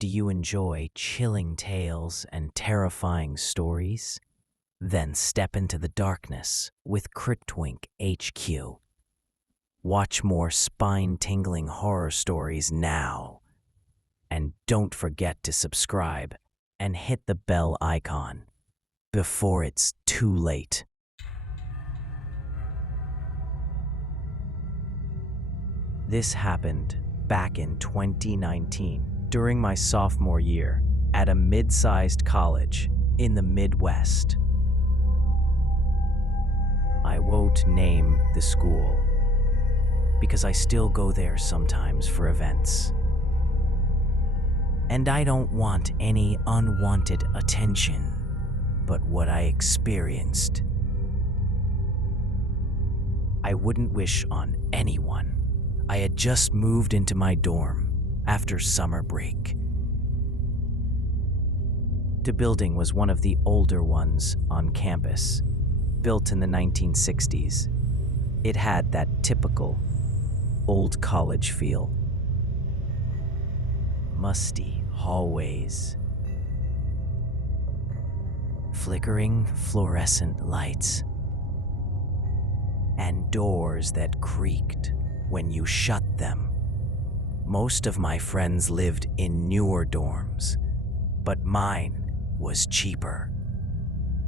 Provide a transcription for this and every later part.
Do you enjoy chilling tales and terrifying stories? Then step into the darkness with Cryptwink HQ. Watch more spine-tingling horror stories now. And don't forget to subscribe and hit the bell icon before it's too late. This happened back in 2019 during my sophomore year at a mid-sized college in the Midwest. I won't name the school because I still go there sometimes for events. And I don't want any unwanted attention, but what I experienced, I wouldn't wish on anyone. I had just moved into my dorm after summer break. The building was one of the older ones on campus, built in the 1960s. It had that typical old college feel. Musty hallways, flickering fluorescent lights, and doors that creaked when you shut them. Most of my friends lived in newer dorms, but mine was cheaper.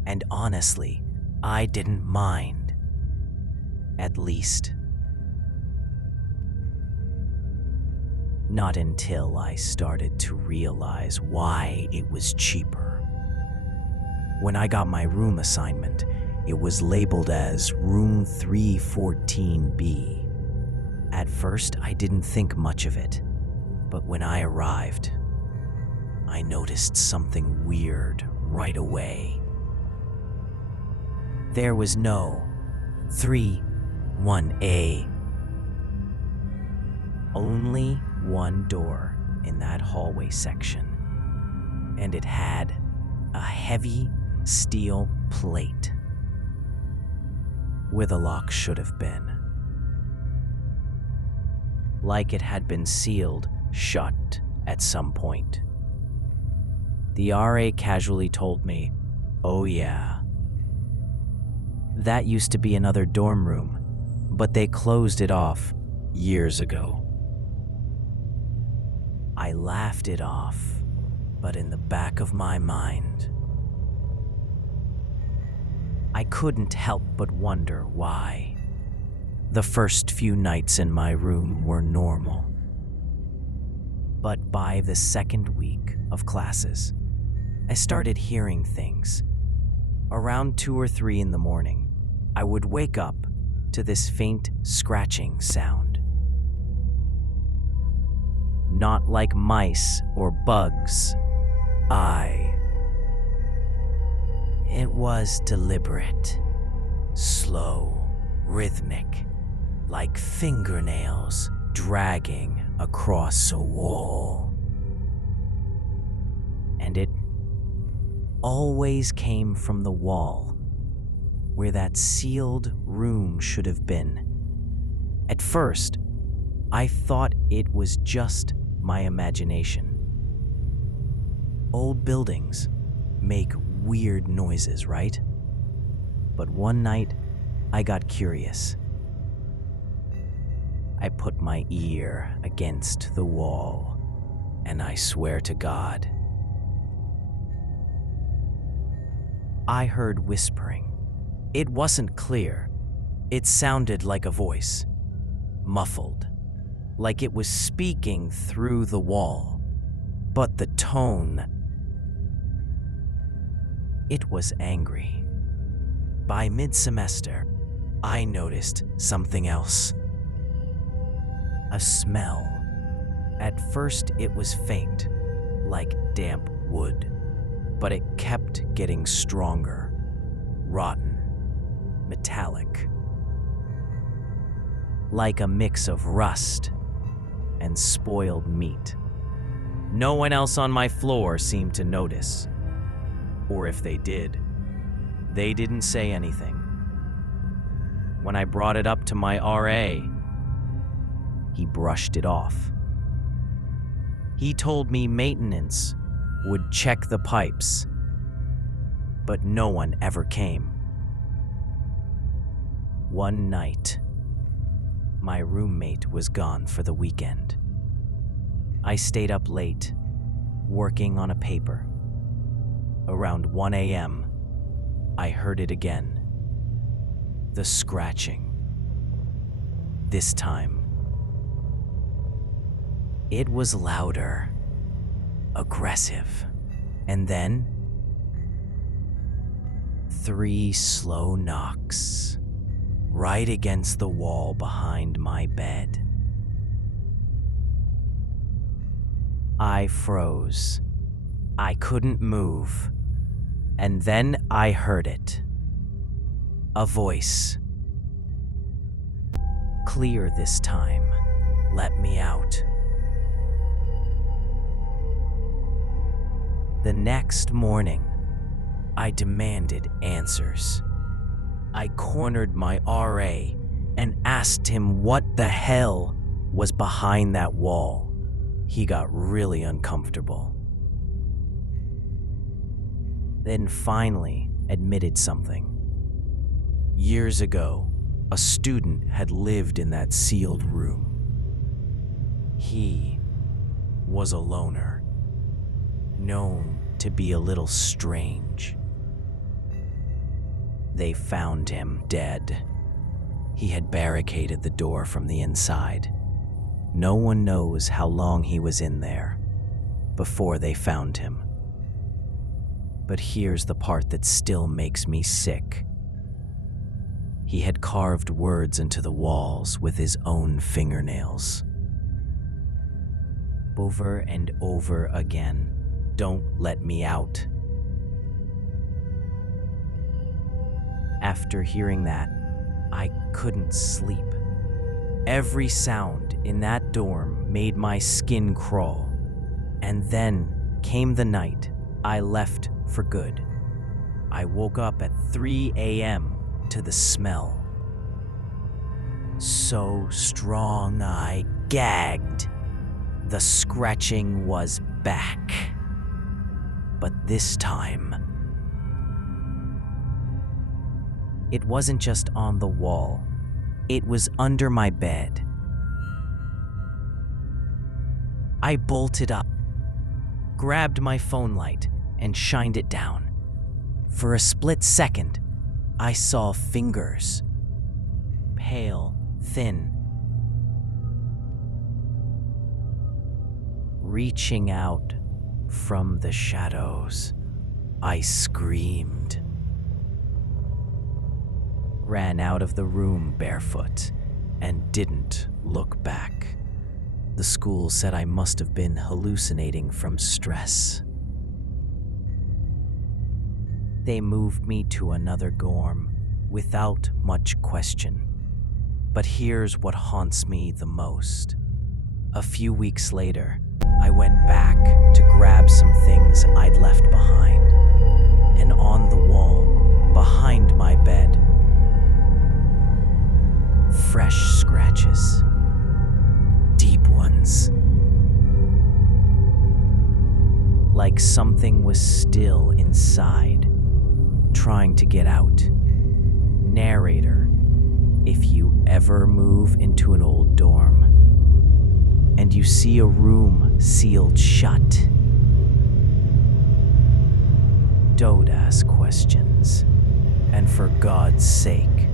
And honestly, I didn't mind. At least, not until I started to realize why it was cheaper. When I got my room assignment, it was labeled as Room 314B. At first, I didn't think much of it, but when I arrived, I noticed something weird right away. There was no 31A. Only one door in that hallway section, and it had a heavy steel plate where the lock should have been. Like it had been sealed shut at some point. The RA casually told me, "Oh yeah, that used to be another dorm room, but they closed it off years ago." I laughed it off, but in the back of my mind, I couldn't help but wonder why. The first few nights in my room were normal. But by the second week of classes, I started hearing things. Around 2 or 3 in the morning, I would wake up to this faint scratching sound. Not like mice or bugs. It was deliberate, slow, rhythmic, like fingernails dragging across a wall. And it always came from the wall where that sealed room should have been. At first, I thought it was just my imagination. Old buildings make weird noises, right? But one night, I got curious. I put my ear against the wall, and I swear to God, I heard whispering. It wasn't clear. It sounded like a voice, muffled, like it was speaking through the wall. But the tone, it was angry. By mid-semester, I noticed something else. A smell. At first, it was faint, like damp wood, but it kept getting stronger, rotten, metallic, like a mix of rust and spoiled meat. No one else on my floor seemed to notice, or if they did, they didn't say anything. When I brought it up to my RA, he brushed it off. He told me maintenance would check the pipes, but no one ever came. One night, my roommate was gone for the weekend. I stayed up late, working on a paper. Around 1 a.m., I heard it again. The scratching. This time, it was louder, aggressive, and then 3 slow knocks right against the wall behind my bed. I froze. I couldn't move. And then I heard it. A voice. Clear this time. Let me out. The next morning, I demanded answers. I cornered my RA and asked him what the hell was behind that wall. He got really uncomfortable. Then finally admitted something. Years ago, a student had lived in that sealed room. He was a loner, known to be a little strange. They found him dead. He had barricaded the door from the inside. No one knows how long he was in there before they found him. But here's the part that still makes me sick. He had carved words into the walls with his own fingernails. Over and over again, "Don't let me out." After hearing that, I couldn't sleep. Every sound in that dorm made my skin crawl. And then came the night I left for good. I woke up at 3 a.m. to the smell. So strong I gagged. The scratching was back. But this time, it wasn't just on the wall. It was under my bed. I bolted up, grabbed my phone light, and shined it down. For a split second, I saw fingers. Pale, thin. Reaching out from the shadows, I screamed. Ran out of the room barefoot and didn't look back. The school said I must have been hallucinating from stress. They moved me to another dorm without much question. But here's what haunts me the most. A few weeks later, I went back to grab some things I'd left behind. And on the wall, behind my bed, fresh scratches. Deep ones. Like something was still inside, trying to get out. Narrator, if you ever move into an old dorm and you see a room sealed shut, don't ask questions. And for God's sake,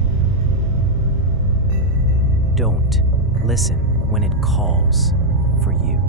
don't listen when it calls for you.